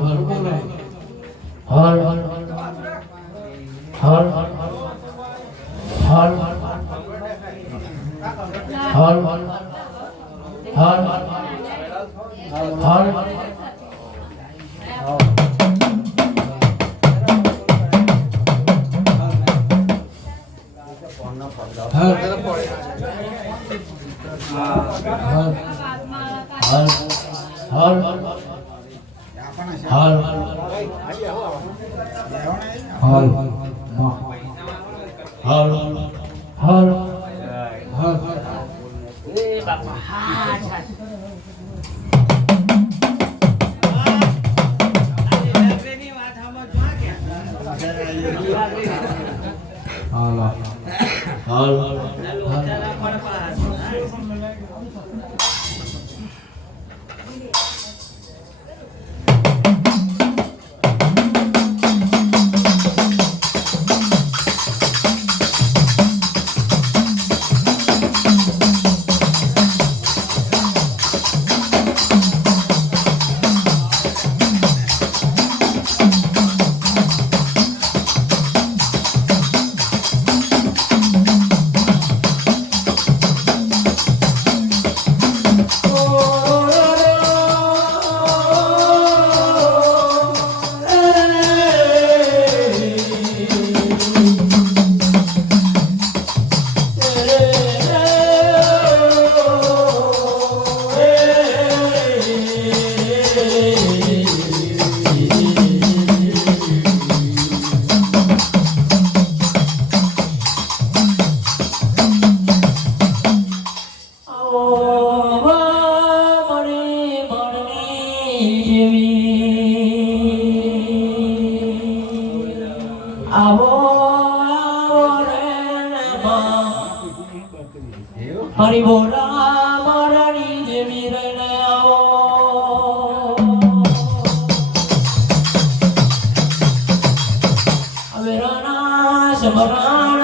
હર હર હર હર હર હર હર હર હર હર હાલ. હાલ. હાલ. હાલ. હાલ. એ બાપા હા હાલ. હાલ. હાલ.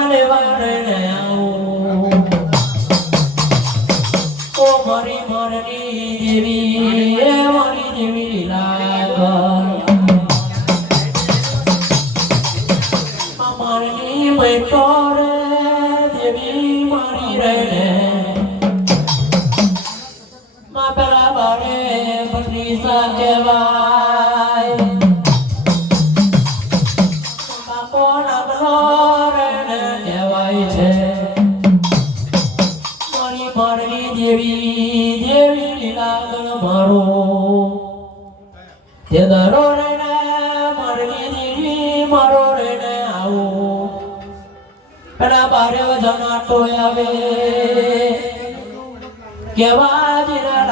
સમરાણ લેવા રે આવો. ઓ મારી મારની દેવી એ મારી દેવી લાગણ. મારની બેટો રે દેવી મારી રે મા પેલા બારે ભત્રીસા કહેવાય એ દરો રેને મારવી દીવી મારો રેને આવો એના બારે જનાટો આવે કેવા જીના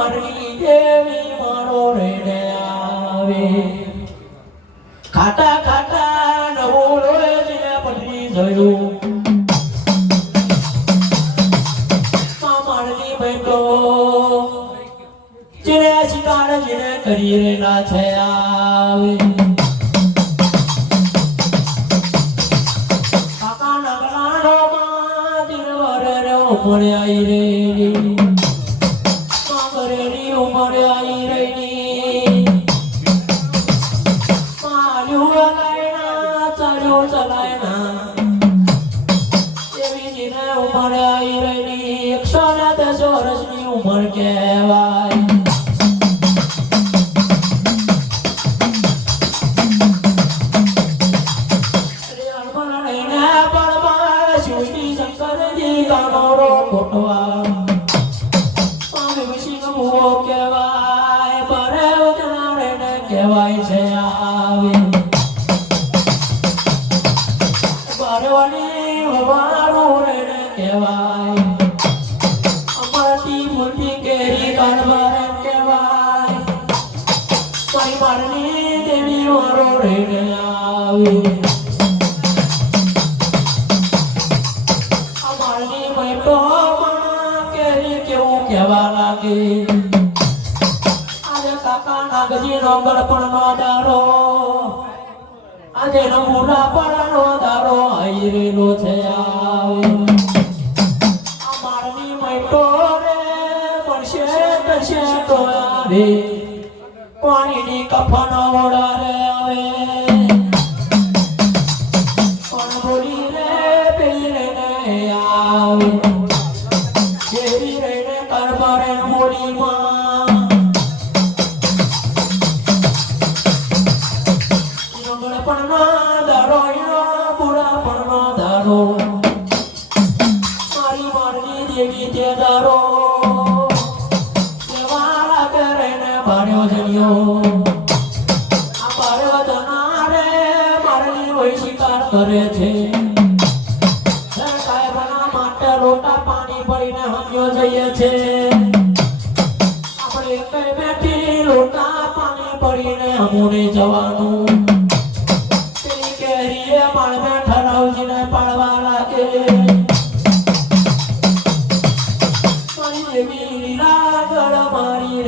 મારવી દેવી મારો રેડે આવે. ખાટા ખાટા નવો લોહીને પડી જયું. કરી રહેલા છે આવે. કાકા નગલાનો માં દિન વર રે. ઉમરે રી ઉમરે આઈ રહી કહેવાય. અમારાથી મોટી કેરી કારભાર કહેવાય. પરિવારની દેવી મારો રેડ આવી. અમારી મહેકોમાં કેરી કેવું આજે નો ગળપણનો દારો દારો આઈ રેલો છે આ. આવે પાણીની કફન ઓડારે આવે. પણ બોલી રે આવે. કેવી કરબરે મોડીમાં વહી શિકાર કરે છે? સાહેબના માટે જઈએ છે. આપણે કઈ પાણી ભરીને હમુને જવાનું. પેલી કેરીએ માળમે ઠરાવજીને પાડવા લાગે. મારી દેવી લીલા ગળ મારી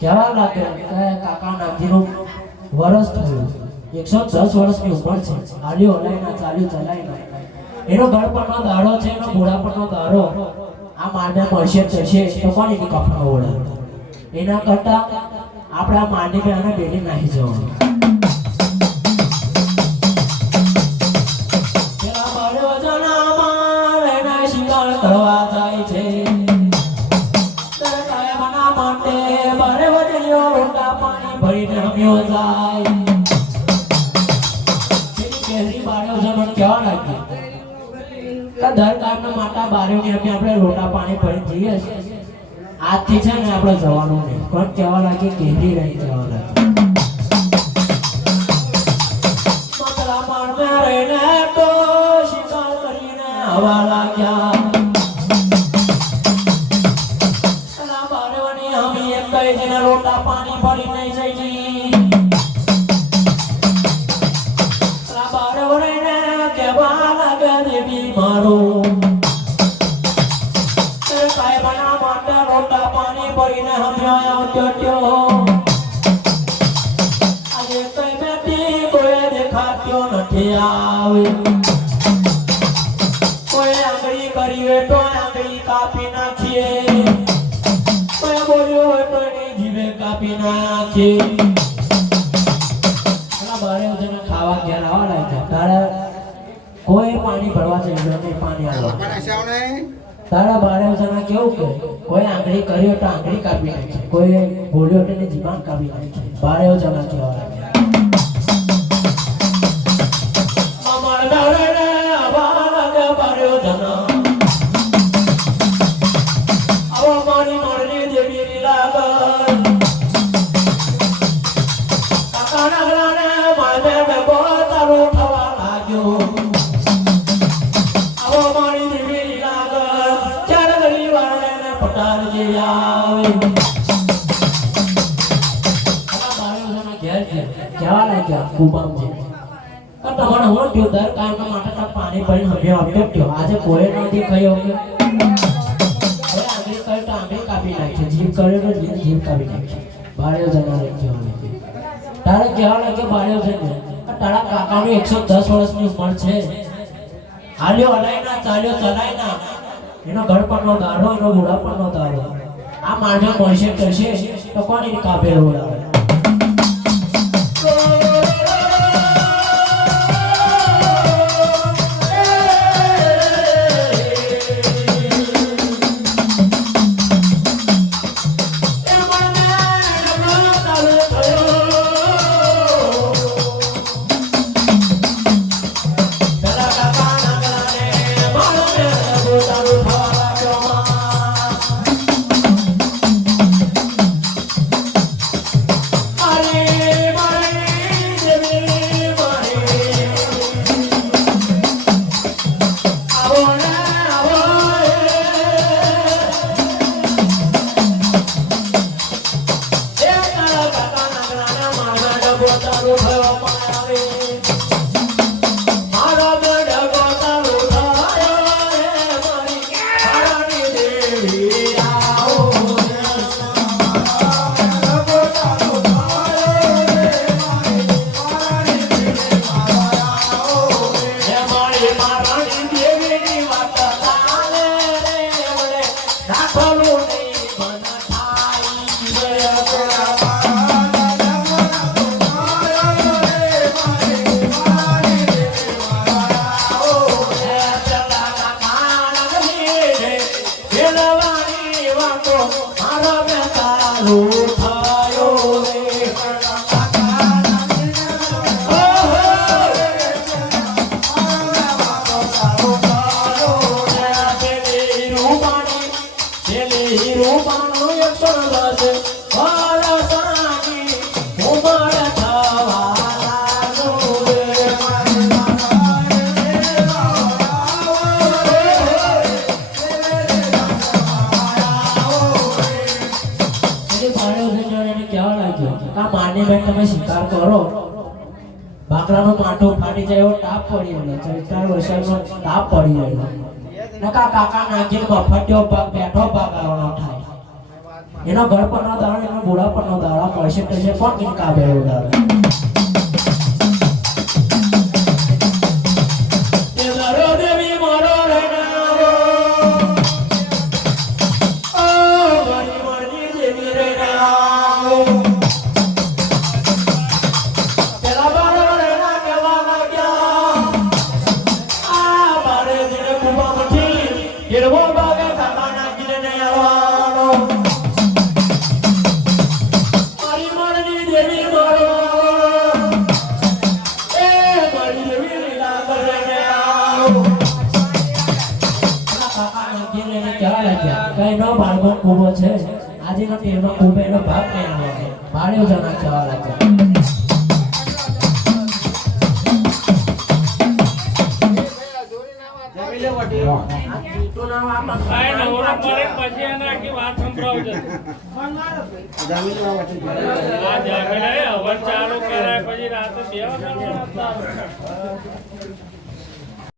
કહેવા લાગે કે કાકાના ગીરો વરસ થયું. એકસો દસ વર્ષની ઉંમર છે. હાલ્યો હલાય ના ચાલ્યું ચલાય ના એનો ગળપણનો દાડો છે, એનો બુઢાપણનો દાડો. આ માને મળશે જશે તો કોણ એની કફનો ઓળખ? એના કરતા આપણે પે આને બેલી નાખી જવાનું ભરીને જાય પેલી બાળ્યો છે મને કેવા લાગ્યું. કે દર કામના માટા બારેની અમે આપણે રોટા પાણી ભરી જઈએ આજથી છે ને આપણે જવાનું નહીં પણ કેવા લાગે કેરી રહી જવા આંગળી કાપી નાખીએ? મેં બોલ્યો એની જીભે કાપી નાખીએ બારે ખાવા ધ્યાન આવવા લાગ્યા. તારે કોઈ પાણી ભરવા છે નહીં પાણી આવવા તારા બારે જણા કેવું કે કોઈ આંગળી કર્યો તો આંગળી કાપી નાખી. કોઈ બોલ્યો તો જીભાન કાપી નાખી. બારે જણા કેવા લાગ્યા? તારે છે ને? એકસો દસ વર્ષની ઉંમર છે. હાલ્યો હલાય ના ચાલ્યો ચલાય ના. એનો ગળપણનો દાડો એનો બુઢાપણનો દાડો આ માણસો મળશે કરશે તો કોની કાપેલો ઓળાવે તો મારા મેં તારું ભાઈ તમે સ્વીકાર કરો. બાકરાનો માટો ફાટી જાય એવો તાપ પડી ગયો ચૈત્ર વૈશાખનો તાપ પડી ગયો નકા કાકા નાગીર બફટ્યો ભાગ બેઠો ભાગ આવવાનો થાય એનો ઘર પરનો દાડો, એનો બુઢા પરનો દાડો પડશે તો પણ કિનકા દાડો? આજે નો ટેનો કૂવે નો ભાગ નહીં છે બાળ્યો જણા કહેવા લાગ્યા જામીને